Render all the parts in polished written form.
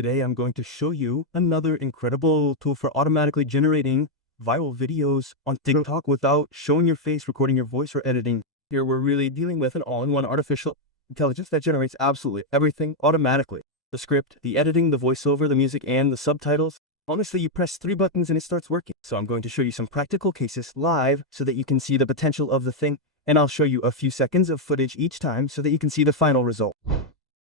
Today I'm going to show you another incredible tool for automatically generating viral videos on TikTok without showing your face, recording your voice, or editing. Here we're really dealing with an all-in-one artificial intelligence that generates absolutely everything automatically. The script, the editing, the voiceover, the music, and the subtitles. Honestly, you press 3 buttons and it starts working. So I'm going to show you some practical cases live so that you can see the potential of the thing, and I'll show you a few seconds of footage each time so that you can see the final result.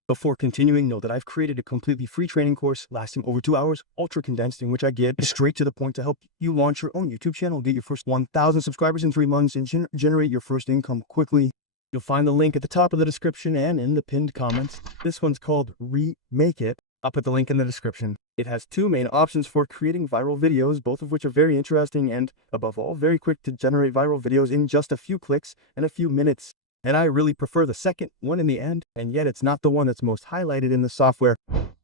Before continuing, know that I've created a completely free training course lasting over 2 hours, ultra condensed, in which I get straight to the point to help you launch your own YouTube channel, get your first 1,000 subscribers in 3 months, and generate your first income quickly. You'll find the link at the top of the description and in the pinned comments. This one's called Remake It. I'll put the link in the description. It has 2 main options for creating viral videos, both of which are very interesting and, above all, very quick to generate viral videos in just a few clicks and a few minutes. And I really prefer the second one in the end, and yet it's not the one that's most highlighted in the software.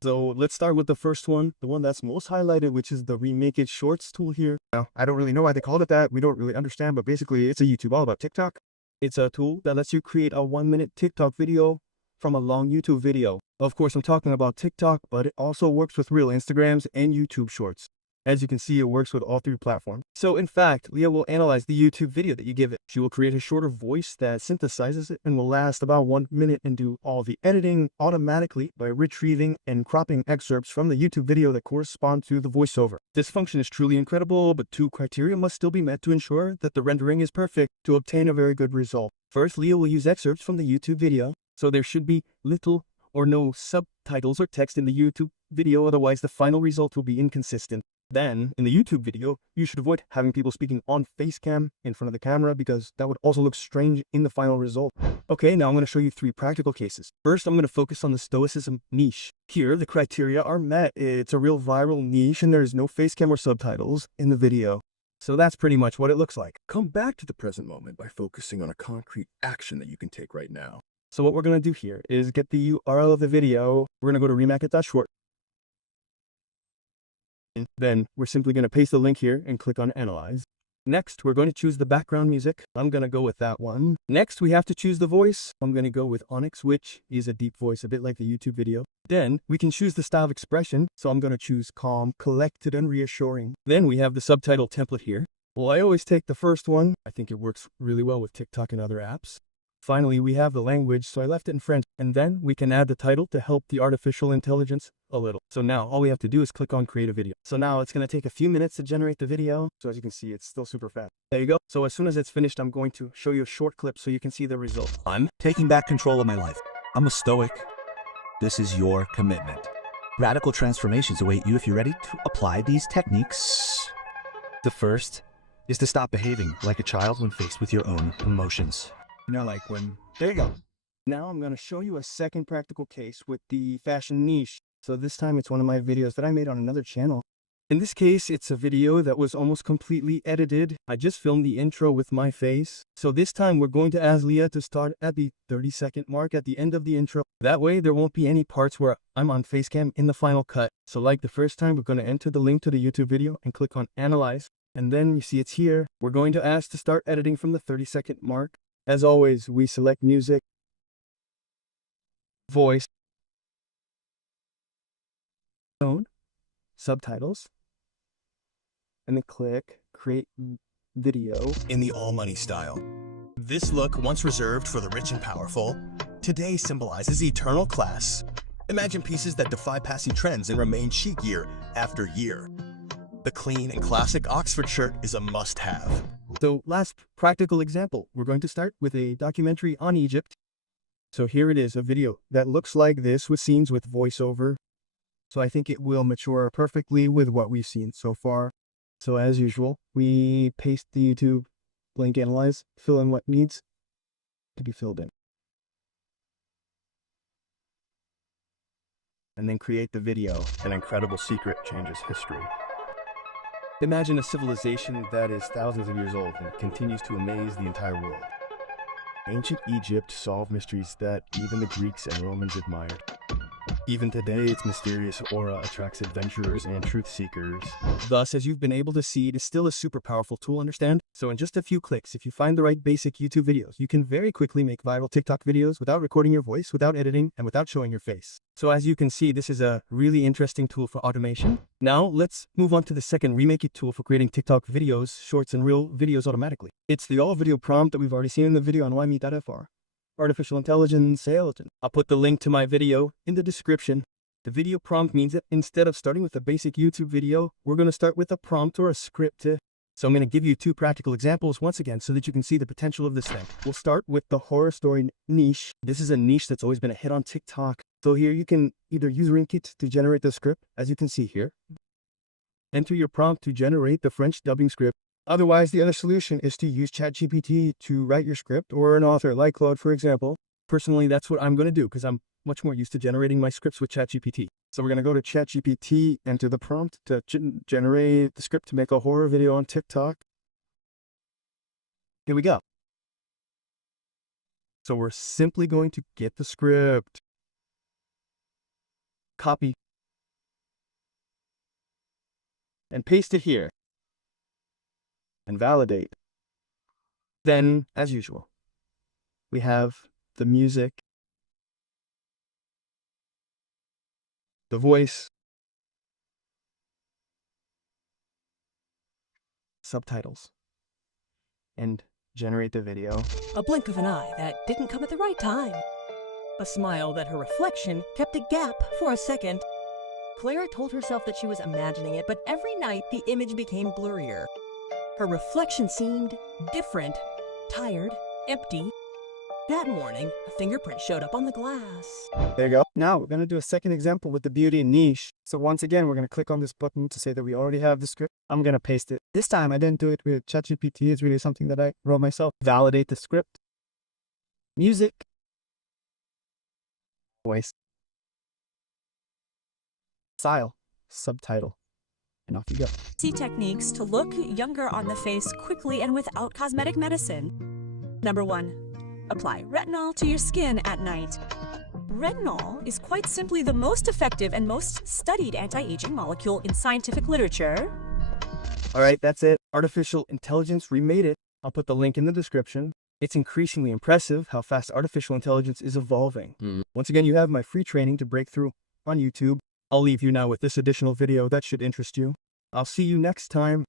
So let's start with the first one, the one that's most highlighted, which is the Remake It Shorts tool here. Now, I don't really know why they called it that. We don't really understand, but basically it's a YouTube all about TikTok. It's a tool that lets you create a 1-minute TikTok video from a long YouTube video. Of course, I'm talking about TikTok, but it also works with real Instagrams and YouTube Shorts. As you can see, it works with all 3 platforms. So in fact, Leah will analyze the YouTube video that you give it. She will create a shorter voice that synthesizes it and will last about 1 minute and do all the editing automatically by retrieving and cropping excerpts from the YouTube video that correspond to the voiceover. This function is truly incredible, but 2 criteria must still be met to ensure that the rendering is perfect to obtain a very good result. First, Leah will use excerpts from the YouTube video, so there should be little or no subtitles or text in the YouTube video, otherwise the final result will be inconsistent. Then, in the YouTube video, you should avoid having people speaking on face cam in front of the camera because that would also look strange in the final result. Okay, now I'm going to show you 3 practical cases. First, I'm going to focus on the stoicism niche. Here, the criteria are met. It's a real viral niche and there's no face cam or subtitles in the video. So that's pretty much what it looks like. Come back to the present moment by focusing on a concrete action that you can take right now. So what we're going to do here is get the URL of the video. We're going to go to remake.it.short. Then we're simply going to paste the link here and click on Analyze. Next, we're going to choose the background music. I'm going to go with that one. Next, we have to choose the voice. I'm going to go with Onyx, which is a deep voice, a bit like the YouTube video. Then we can choose the style of expression. So I'm going to choose calm, collected, and reassuring. Then we have the subtitle template here. Well, I always take the first one. I think it works really well with TikTok and other apps. Finally, we have the language, so I left it in French. And then we can add the title to help the artificial intelligence a little. So now all we have to do is click on create a video. So now it's going to take a few minutes to generate the video. So as you can see, it's still super fast. There you go. So as soon as it's finished, I'm going to show you a short clip so you can see the result. I'm taking back control of my life. I'm a stoic. This is your commitment. Radical transformations await you if you're ready to apply these techniques. The first is to stop behaving like a child when faced with your own emotions. You know, like when, there you go. Now I'm going to show you a second practical case with the fashion niche. So this time it's one of my videos that I made on another channel. In this case, it's a video that was almost completely edited. I just filmed the intro with my face. So this time we're going to ask Leah to start at the 30-second mark at the end of the intro. That way there won't be any parts where I'm on face cam in the final cut. So like the first time, we're going to enter the link to the YouTube video and click on Analyze. And then you see it's here. We're going to ask to start editing from the 30-second mark. As always, we select music, voice, tone, subtitles, and then click create video in the all-money style. This look, once reserved for the rich and powerful, today symbolizes eternal class. Imagine pieces that defy passing trends and remain chic year after year. The clean and classic Oxford shirt is a must-have. So last practical example, we're going to start with a documentary on Egypt. So here it is, a video that looks like this with scenes with voiceover. So I think it will mature perfectly with what we've seen so far. So as usual, we paste the YouTube link, analyze, fill in what needs to be filled in. And then create the video. An incredible secret changes history. Imagine a civilization that is thousands of years old and continues to amaze the entire world. Ancient Egypt solved mysteries that even the Greeks and Romans admired. Even today, its mysterious aura attracts adventurers and truth seekers. Thus, as you've been able to see, it is still a super powerful tool, understand? So in just a few clicks, if you find the right basic YouTube videos, you can very quickly make viral TikTok videos without recording your voice, without editing, and without showing your face. So as you can see, this is a really interesting tool for automation. Now, let's move on to the second Remake It tool for creating TikTok videos, shorts, and real videos automatically. It's the all video prompt that we've already seen in the video on whyme.fr. Artificial intelligence agent. I'll put the link to my video in the description. The video prompt means that instead of starting with a basic YouTube video, we're going to start with a prompt or a script. So I'm going to give you two practical examples once again so that you can see the potential of this thing. We'll start with the horror story niche. This is a niche that's always been a hit on TikTok. So here you can either use Rinkit to generate the script, as you can see here. Enter your prompt to generate the French dubbing script. Otherwise, the other solution is to use ChatGPT to write your script, or an author like Claude, for example. Personally, that's what I'm going to do because I'm much more used to generating my scripts with ChatGPT. So we're going to go to ChatGPT, enter the prompt to generate the script to make a horror video on TikTok. Here we go. So we're simply going to get the script, copy, and paste it here. And validate. Then, as usual, we have the music, the voice, subtitles, and generate the video. A blink of an eye that didn't come at the right time. A smile that her reflection kept a gap for a second. Clara told herself that she was imagining it, but every night the image became blurrier. Her reflection seemed different, tired, empty. That morning, a fingerprint showed up on the glass. There you go. Now we're going to do a second example with the beauty niche. So once again, we're going to click on this button to say that we already have the script. I'm going to paste it. This time I didn't do it with ChatGPT. It's really something that I wrote myself. Validate the script. Music. Voice. Style. Subtitle. And off you go. See techniques to look younger on the face quickly and without cosmetic medicine. Number 1. Apply retinol to your skin at night. Retinol is quite simply the most effective and most studied anti-aging molecule in scientific literature. All right, that's it. Artificial intelligence remade it. I'll put the link in the description. It's increasingly impressive how fast artificial intelligence is evolving. Once again, you have my free training to break through on YouTube. I'll leave you now with this additional video that should interest you. I'll see you next time.